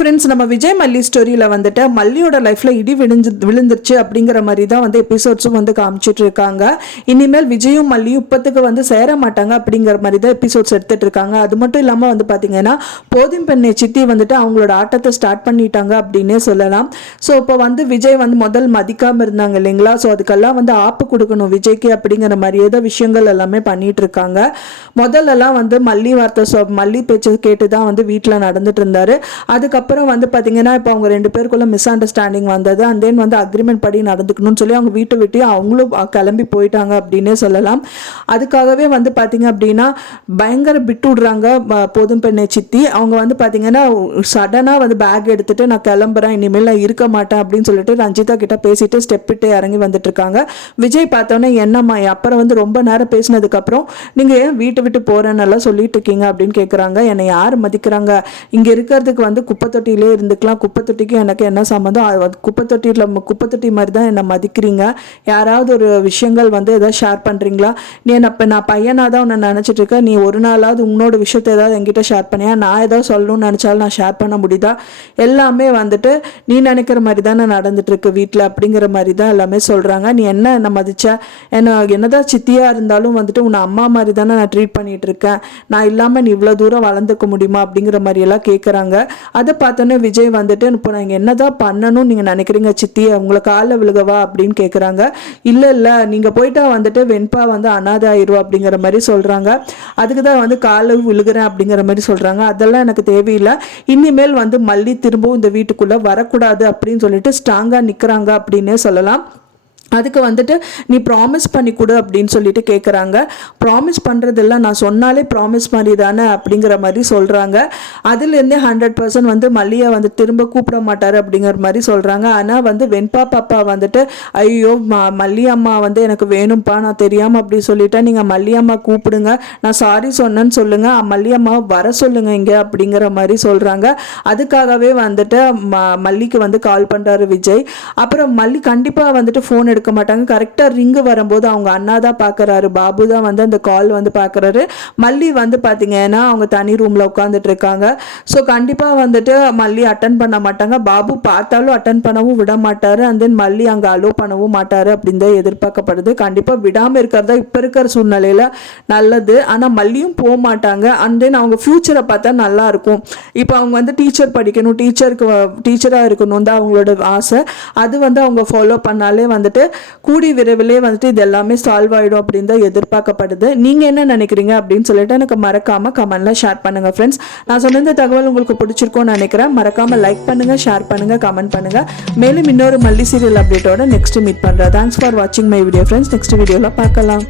Friends நம்ம விஜய் மல்லி ஸ்டோரியில் வந்துட்டு மல்லியோட லைஃப்பில் இடி விழுந்து விழுந்துருச்சு அப்படிங்கிற மாதிரி தான் வந்து எபிசோட்ஸும் வந்து காமிச்சிட்டு இருக்காங்க. இனிமேல் விஜயும் மல்லியும் இப்பத்துக்கு வந்து சேர மாட்டாங்க அப்படிங்கிற மாதிரி தான் எபிசோட்ஸ் எடுத்துட்டு இருக்காங்க. அது மட்டும் இல்லாமல் வந்து பார்த்தீங்கன்னா போதும் பெண்ணை சித்தி வந்துட்டு அவங்களோட ஆட்டத்தை ஸ்டார்ட் பண்ணிட்டாங்க அப்படின்னே சொல்லலாம். ஸோ இப்போ வந்து விஜய் வந்து முதல் மதிக்காமல் இருந்தாங்க இல்லைங்களா? ஸோ அதுக்கெல்லாம் வந்து ஆப்பு கொடுக்கணும் விஜய்க்கு அப்படிங்கிற மாதிரி ஏதோ விஷயங்கள் எல்லாமே பண்ணிட்டு இருக்காங்க. முதல்லலாம் வந்து மல்லி வார்த்தை சொ மல்லி பேச்சு கேட்டு தான் வந்து வீட்டில் நடந்துட்டு இருந்தாரு. அதுக்கப்புறம் வந்து பார்த்தீங்கன்னா இப்போ அவங்க ரெண்டு பேருக்குள்ள மிஸ் அண்டர்ஸ்டாண்டிங் வந்தது. அண்ட் தென் வந்து அக்ரிமெண்ட் படி நடந்துக்கணும்னு சொல்லி அவங்க வீட்டை விட்டு அவங்களும் கிளம்பி போயிட்டாங்க அப்படின்னே சொல்லலாம். அதுக்காகவே வந்து பார்த்தீங்க அப்படின்னா பயங்கர விட்டு விடுறாங்க போதும் பெண்ணை சித்தி. அவங்க வந்து பார்த்தீங்கன்னா சடனாக வந்து பேக் எடுத்துகிட்டு நான் கிளம்புறேன் இனிமேல் நான் இருக்க மாட்டேன் அப்படின்னு சொல்லிட்டு ரஞ்சிதா கிட்ட பேசிட்டு ஸ்டெப் விட்டு இறங்கி வந்துட்டு இருக்காங்க விஜய் பார்த்தோன்னே என்னம்மா அப்புறம் வந்து ரொம்ப நேரம் பேசினதுக்கப்புறம் நீங்கள் ஏன் வீட்டை விட்டு போகிறேன்னெல்லாம் சொல்லிட்டு இருக்கீங்க அப்படின்னு கேட்குறாங்க என்னை யார் மதிக்கிறாங்க? இங்கே இருக்கிறதுக்கு வந்து குப்பத்தை தொட்டியிலே இருந்துக்கலாம். குப்பை தொட்டிக்கு எனக்கு என்ன சம்மந்தம் அது குப்பை தொட்டியில் குப்பை தொட்டி மாதிரி தான் என்னை மதிக்கிறீங்க. யாராவது ஒரு விஷயங்கள் வந்து எதாவது ஷேர் பண்ணுறீங்களா நீ என்ன நான் பையனாக தான் உன்னை நினச்சிட்டு இருக்கேன் நீ ஒரு நாளாவது உன்னோட விஷயத்தை ஏதாவது என்கிட்ட ஷேர் பண்ணியா? நான் ஏதாவது சொல்லணும்னு நினச்சாலும் நான் ஷேர் பண்ண முடியுதா? எல்லாமே வந்துட்டு நீ நினைக்கிற மாதிரி தானே நடந்துட்டுருக்கு வீட்டில் அப்படிங்கிற மாதிரி தான் எல்லாமே சொல்கிறாங்க நீ என்ன என்ன மதிச்ச? என்ன என்னதான் சித்தியாக இருந்தாலும் வந்துட்டு உன்னை அம்மா மாதிரி தானே நான் ட்ரீட் பண்ணிகிட்டு இருக்கேன் நான் இல்லாமல் நீ இவ்வளோ தூரம் வளர்ந்துக்க முடியுமா அப்படிங்கிற மாதிரியெல்லாம் கேட்குறாங்க அதை பார்த்தோன்னே விஜய் வந்துட்டு இப்போ நான் என்னதான் பண்ணணும்னு நீங்கள் நினைக்கிறீங்க சித்தி? உங்களை காலில் விழுகவா? அப்படின்னு கேட்குறாங்க இல்லை இல்லை. நீங்கள் போயிட்டா வந்துட்டு வெண்பா வந்து அனாதை ஆயிரும் அப்படிங்கிற மாதிரி சொல்கிறாங்க அதுக்கு தான் வந்து காலில் விழுகிறேன் அப்படிங்கிற மாதிரி சொல்கிறாங்க அதெல்லாம் எனக்கு தேவையில்லை. இனிமேல் வந்து மல்லி திரும்பவும் இந்த வீட்டுக்குள்ளே வரக்கூடாது அப்படின்னு சொல்லிட்டு ஸ்ட்ராங்காக நிற்கிறாங்க அப்படின்னே சொல்லலாம். அதுக்கு வந்துட்டு நீ ப்ராமிஸ் பண்ணி கொடு அப்படின்னு சொல்லிட்டு கேட்குறாங்க ப்ராமிஸ் பண்ணுறதெல்லாம் நான் சொன்னாலே ப்ராமிஸ் மாதிரி தானே அப்படிங்கிற மாதிரி சொல்கிறாங்க அதுலேருந்தே ஹண்ட்ரட் பர்சன்ட் வந்து மல்லியை வந்து திரும்ப கூப்பிட மாட்டார் அப்படிங்கிற மாதிரி சொல்கிறாங்க ஆனால் வந்து வெண்பா பாப்பா வந்துட்டு ஐயோ ம மல்லி அம்மா வந்து எனக்கு வேணும்ப்பா நான் தெரியாமல் அப்படி சொல்லிட்டேன். நீங்கள் மல்லி அம்மா கூப்பிடுங்க. நான் சாரி சொன்னேன்னு சொல்லுங்கள் மல்லி வர சொல்லுங்க இங்கே அப்படிங்கிற மாதிரி சொல்கிறாங்க அதுக்காகவே வந்துட்டு ம மல்லிக்கு வந்து கால் பண்ணுறாரு விஜய். அப்புறம் மல்லி கண்டிப்பாக வந்துட்டு ஃபோன் எடுக்க மாட்டாங்க. கரெக்டாக ரிங்கு வரும்போது அவங்க அண்ணா தான் பார்க்குறாரு பாபு தான் வந்து அந்த கால் வந்து பார்க்குறாரு மல்லி வந்து பார்த்தீங்கன்னா அவங்க தனி ரூமில் உட்காந்துட்டு இருக்காங்க. ஸோ கண்டிப்பாக வந்துட்டு மல்லி அட்டன் பண்ண மாட்டாங்க. பாபு பார்த்தாலும் அட்டன் பண்ணவும் விட மாட்டார். அண்ட் தென் மல்லி அங்கே அலோ பண்ணவும் மாட்டார் அப்படின்னு தான் எதிர்பார்க்கப்படுது. கண்டிப்பாக விடாமல் இருக்கிறதா இப்போ இருக்கிற சூழ்நிலையில் நல்லது. ஆனால் மல்லியும் போக மாட்டாங்க. அண்ட் தென் அவங்க ஃப்யூச்சரை பார்த்தா நல்லா இருக்கும். இப்போ அவங்க வந்து டீச்சர் படிக்கணும். டீச்சருக்கு டீச்சராக இருக்கணும் தான் அவங்களோட ஆசை. அது வந்து அவங்க ஃபாலோ பண்ணாலே வந்துட்டு கூடி விரைவிலே வந்துட்டு இது எல்லாமே சால்வ் ஆகிடும் அப்படின்னு தான் எதிர்பார்க்கப்படுது. நீங்கள் என்ன நினைக்கிறீங்க அப்படின்னு சொல்லிட்டு எனக்கு மறக்காமல் கமெண்ட்ல ஷேர் பண்ணுங்கள் ஃப்ரெண்ட்ஸ் நான் சொன்ன இந்த தகவல் உங்களுக்கு பிடிச்சிருக்கும்னு நினைக்கிறேன். மறக்காமல் லைக் பண்ணுங்கள் ஷேர் பண்ணுங்கள் கமெண்ட் பண்ணுங்கள் மேலும் இன்னொரு மல்லி சீரியல் அப்டேட்டோட நெக்ஸ்ட் மீட் பண்ணுறேன் தேங்க்ஸ் ஃபார் வாட்சிங் மை வீடியோ ஃப்ரெண்ட்ஸ் நெக்ஸ்ட் வீடியோவில் பார்க்கலாம்.